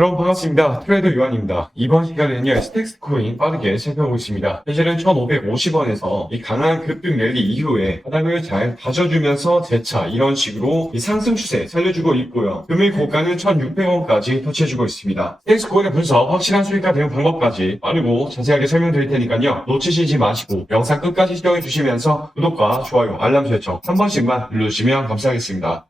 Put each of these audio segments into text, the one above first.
여러분 반갑습니다. 트레이더 요한입니다. 이번 시간에는요, 스택스 코인 빠르게 살펴보겠습니다. 현재는 1,550원에서 이 강한 급등 랠리 이후에 바닥을 잘 다져주면서 재차 이런 식으로 이 상승 추세 살려주고 있고요. 금일 고가는 1,600원까지 터치해주고 있습니다. 스택스 코인의 분석, 확실한 수익화 대응 방법까지 빠르고 자세하게 설명드릴 테니까요. 놓치시지 마시고 영상 끝까지 시청해주시면서 구독과 좋아요, 알람 설정 한 번씩만 눌러주시면 감사하겠습니다.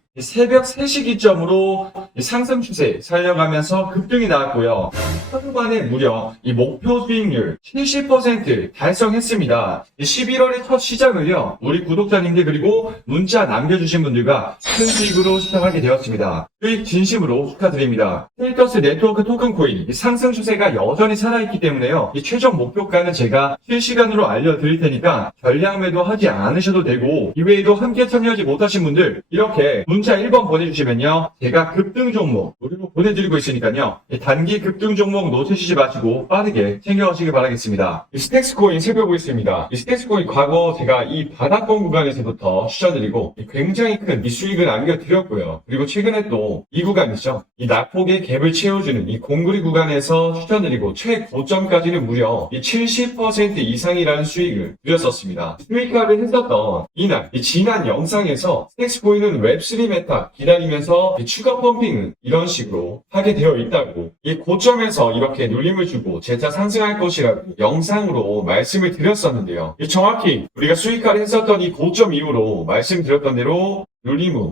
새벽 3시 기점으로 이 상승 추세 살려가면서 급등이 나왔고요. 하루만에 무려 이 목표 수익률 70% 달성했습니다. 11월의 첫 시장을요, 우리 구독자님들 그리고 문자 남겨주신 분들과 큰 수익으로 시작하게 되었습니다. 수익 진심으로 축하드립니다. 스테이터스 네트워크 토큰 코인 이 상승 추세가 여전히 살아있기 때문에요. 이 최종 목표가는 제가 실시간으로 알려드릴 테니까 전량 매도 하지 않으셔도 되고 이외에도 함께 참여하지 못하신 분들 이렇게 문자 1번 보내주시면요. 제가 급등 종목 무료로 보내드리고 있으니까요. 이 단기 급등 종목 놓치시지 마시고 빠르게 챙겨가시길 바라겠습니다. 이 스택스 코인 살펴보겠습니다. 이 스택스 코인 과거 제가 이 바닥권 구간에서부터 추천드리고 이 굉장히 큰이 수익을 안겨드렸고요. 그리고 최근에 또 이 구간이죠. 이 낙폭의 갭을 채워주는 이 공구리 구간에서 추천드리고 최고점까지는 무려 이 70% 이상이라는 수익을 드렸었습니다. 수익화를 했었던 이날, 이 지난 영상에서 스택스 코인은 웹3 메타 기다리면서 이 추가 펌핑은 이런 식으로 하게 되어 있다고 이 고점에서 이렇게 눌림을 주고 재차 상승할 것이라고 영상으로 말씀을 드렸었는데요. 이 정확히 우리가 수익화를 했었던 이 고점 이후로 말씀드렸던 대로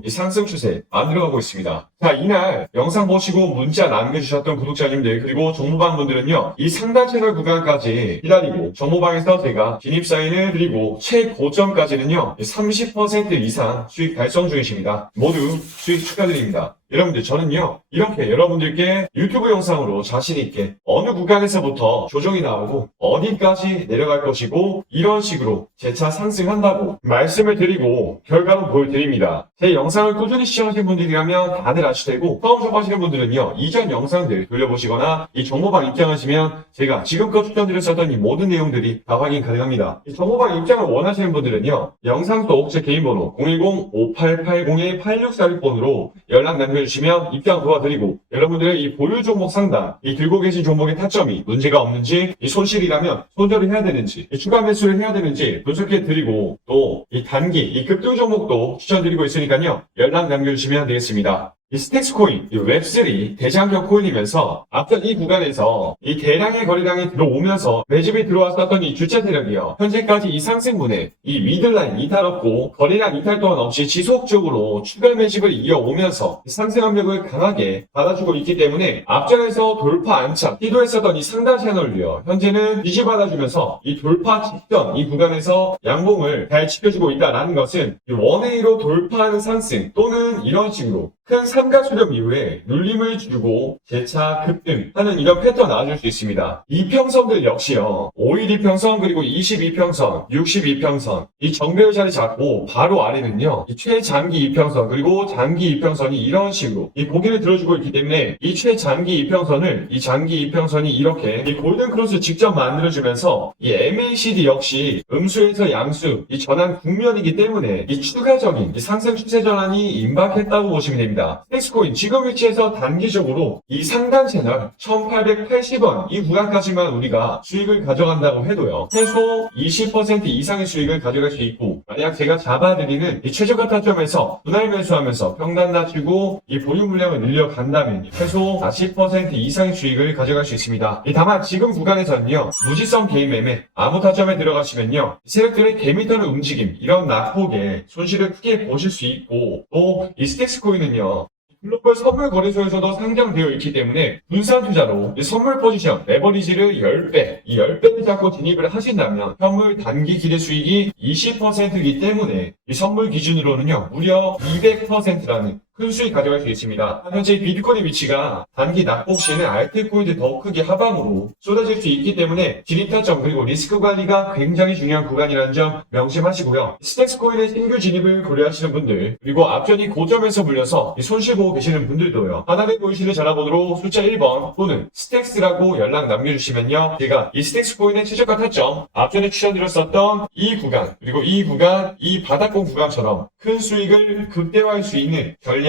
이 상승 추세 만들어가고 있습니다. 자, 이날 영상 보시고 문자 남겨주셨던 구독자님들 그리고 정모방 분들은요, 이 상단 채널 구간까지 기다리고 정모방에서 제가 진입 사인을 드리고 최고점까지는요, 30% 이상 수익 달성 중이십니다. 모두 수익 축하드립니다. 여러분들 저는요 이렇게 여러분들께 유튜브 영상으로 자신 있게 어느 구간에서부터 조정이 나오고 어디까지 내려갈 것이고 이런 식으로 재차 상승한다고 말씀을 드리고 결과로 보여드립니다. 제 영상을 꾸준히 시청하신 분들이라면 다들 아시되고 처음 접하시는 분들은요 이전 영상들 돌려보시거나 이 정보방 입장하시면 제가 지금껏 추천드렸었던 이 모든 내용들이 다 확인 가능합니다. 이 정보방 입장을 원하시는 분들은요 영상 속 제 개인 번호 010-5880-8646번으로 연락 남겨 주시면 입장 도와드리고 여러분들의 이 보유 종목 상담, 이 들고 계신 종목의 타점이 문제가 없는지, 이 손실이라면 손절을 해야 되는지, 이 추가 매수를 해야 되는지 분석해 드리고 또 이 단기, 이 급등 종목도 추천드리고 있으니까요. 연락 남겨주시면 되겠습니다. 이 스택스 코인, 이 웹3 대장격 코인이면서 앞선 이 구간에서 이 대량의 거래량이 들어오면서 매집이 들어왔었던 이 주체 세력이요. 현재까지 이 상승분에 이 미들라인 이탈 없고 거래량 이탈 또한 없이 지속적으로 추가 매집을 이어오면서 상승 압력을 강하게 받아주고 있기 때문에 앞전에서 돌파 안착 시도했었던 이 상단 채널도요. 현재는 뒤집어받아주면서 이 돌파 직전 이 구간에서 양봉을 잘 지켜주고 있다라는 것은 이 원웨이로 돌파하는 상승 또는 이런 식으로 큰 삼가 수렴 이후에 눌림을 주고 재차 급등하는 이런 패턴 나와줄 수 있습니다. 이평선들 역시요. 5일 이평선 그리고 22평선, 62평선 이 정배열 자리 잡고 바로 아래는요. 이 최장기 이평선 그리고 장기 이평선이 이런 식으로 이 고개를 들어주고 있기 때문에 이 최장기 이평선을 이 장기 이평선이 이렇게 이 골든 크로스 직접 만들어주면서 이 MACD 역시 음수에서 양수 이 전환 국면이기 때문에 이 추가적인 이 상승 추세 전환이 임박했다고 보시면 됩니다. 텍스코인 지금 위치에서 단기적으로 이 상단 채널 1880원 이 구간까지만 우리가 수익을 가져간다고 해도요. 최소 20% 이상의 수익을 가져갈 수 있고 만약 제가 잡아드리는 이 최저가 타점에서 분할 매수하면서 평단 낮추고 이 보유 물량을 늘려간다면 최소 40% 이상의 수익을 가져갈 수 있습니다. 이 다만 지금 구간에서는요. 무지성 개인 매매 아무 타점에 들어가시면요. 세력들의 개미터를 움직임 이런 낙폭에 손실을 크게 보실 수 있고 또 이 스택스 코인은요. 글로벌 선물 거래소에서도 상장되어 있기 때문에 분산 투자로 이 선물 포지션 레버리지를 10배, 이 10배를 잡고 진입을 하신다면 현물 단기 기대 수익이 20%이기 때문에 이 선물 기준으로는요 무려 200%라는 큰 수익 가져갈 수 있습니다. 현재 비트코인의 위치가 단기 낙폭 시에는 알트코인들 더 크게 하방으로 쏟아질 수 있기 때문에 진입타점 그리고 리스크 관리가 굉장히 중요한 구간이라는 점 명심하시고요. 스택스 코인의 신규 진입을 고려하시는 분들 그리고 앞전이 고점에서 물려서 이 손실 보고 계시는 분들도요. 하단에 보이시는 전화번호로 숫자 1번 또는 스택스라고 연락 남겨주시면요. 제가 이 스택스 코인의 최저가 타점 앞전에 추천드렸었던 이 구간 그리고 이 구간 이 바닥권 구간처럼 큰 수익을 극대화할 수 있는 전략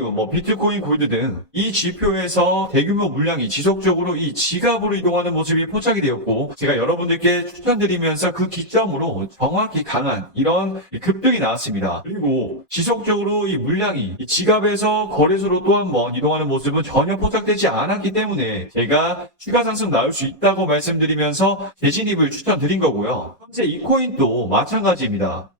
움, 뭐 비트코인 골드 등 이 지표에서 대규모 물량이 지속적으로 이 지갑으로 이동하는 모습이 포착이 되었고 제가 여러분들께 추천드리면서 그 기점으로 정확히 강한 이런 급등이 나왔습니다. 그리고 지속적으로 이 물량이 이 지갑에서 거래소로 또 한 번 이동하는 모습은 전혀 포착되지 않았기 때문에 제가 추가 상승 나올 수 있다고 말씀드리면서 재진입을 추천드린 거고요. 현재 이 코인도 마찬가지입니다.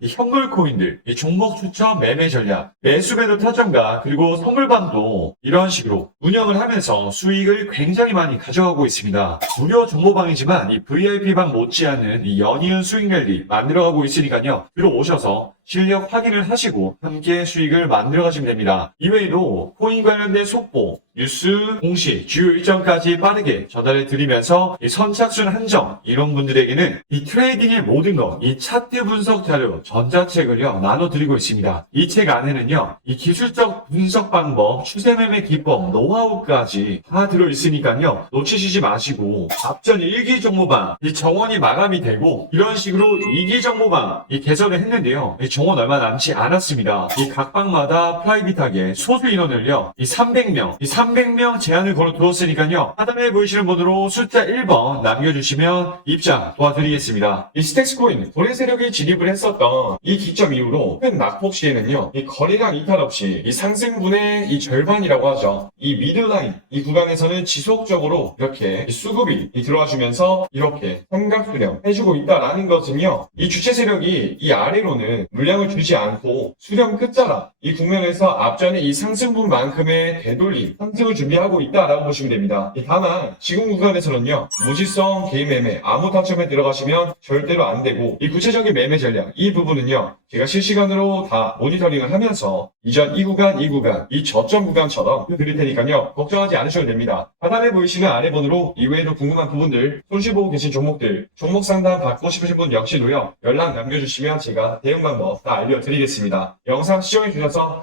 이 현물 코인들, 이 종목 추천 매매 전략, 매수 매도 타점과 그리고 선물방도 이런 식으로 운영을 하면서 수익을 굉장히 많이 가져가고 있습니다. 무료 정보방이지만 이 VIP방 못지않은 이 연이은 수익 랠리 만들어가고 있으니까요. 들어오셔서 실력 확인을 하시고 함께 수익을 만들어 가시면 됩니다. 이외에도 코인 관련된 속보, 뉴스, 공시, 주요 일정까지 빠르게 전달해 드리면서 이 선착순 한정 이런 분들에게는 이 트레이딩의 모든 것, 이 차트 분석 자료 전자책을요 나눠 드리고 있습니다. 이 책 안에는요 이 기술적 분석 방법, 추세 매매 기법, 노하우까지 다 들어 있으니까요 놓치시지 마시고 앞전 1기 정보방 이 정원이 마감이 되고 이런 식으로 2기 정보방 이 개설을 했는데요. 이 정원 얼마 남지 않았습니다. 이 각 방마다 프라이빗하게 소수 인원을요, 이 300명, 이 300명 제한을 걸어 두었으니까요, 하단에 보이시는 번호로 숫자 1번 남겨주시면 입장 도와드리겠습니다. 이 스택스 코인 고래 세력이 진입을 했었던 이 기점 이후로 큰 낙폭 시에는요 이 거래량 이탈 없이 이 상승분의 이 절반이라고 하죠 이 미들라인 이 구간에서는 지속적으로 이렇게 이 수급이 이 들어와주면서 이렇게 삼각 수렴 해주고 있다라는 것은요 이 주체 세력이 이 아래로는 물량을 주지 않고 수렴 끝자락 이 국면에서 앞전에 이 상승분만큼의 되돌림 상승을 준비하고 있다라고 보시면 됩니다. 이 다만 지금 구간에서는요 무지성 개인 매매 아무 타점에 들어가시면 절대로 안 되고 이 구체적인 매매 전략 이 부분은요 제가 실시간으로 다 모니터링을 하면서 이전 이 구간 이 구간 이 저점 구간처럼 드릴 테니까요 걱정하지 않으셔도 됩니다. 하단에 보이시는 아래 번호로 이외에도 궁금한 부분들 손실 보고 계신 종목들 종목 상담 받고 싶으신 분 역시도요 연락 남겨주시면 제가 대응 방법 다 알려드리겠습니다. 영상 시청해 주셔서 감사합니다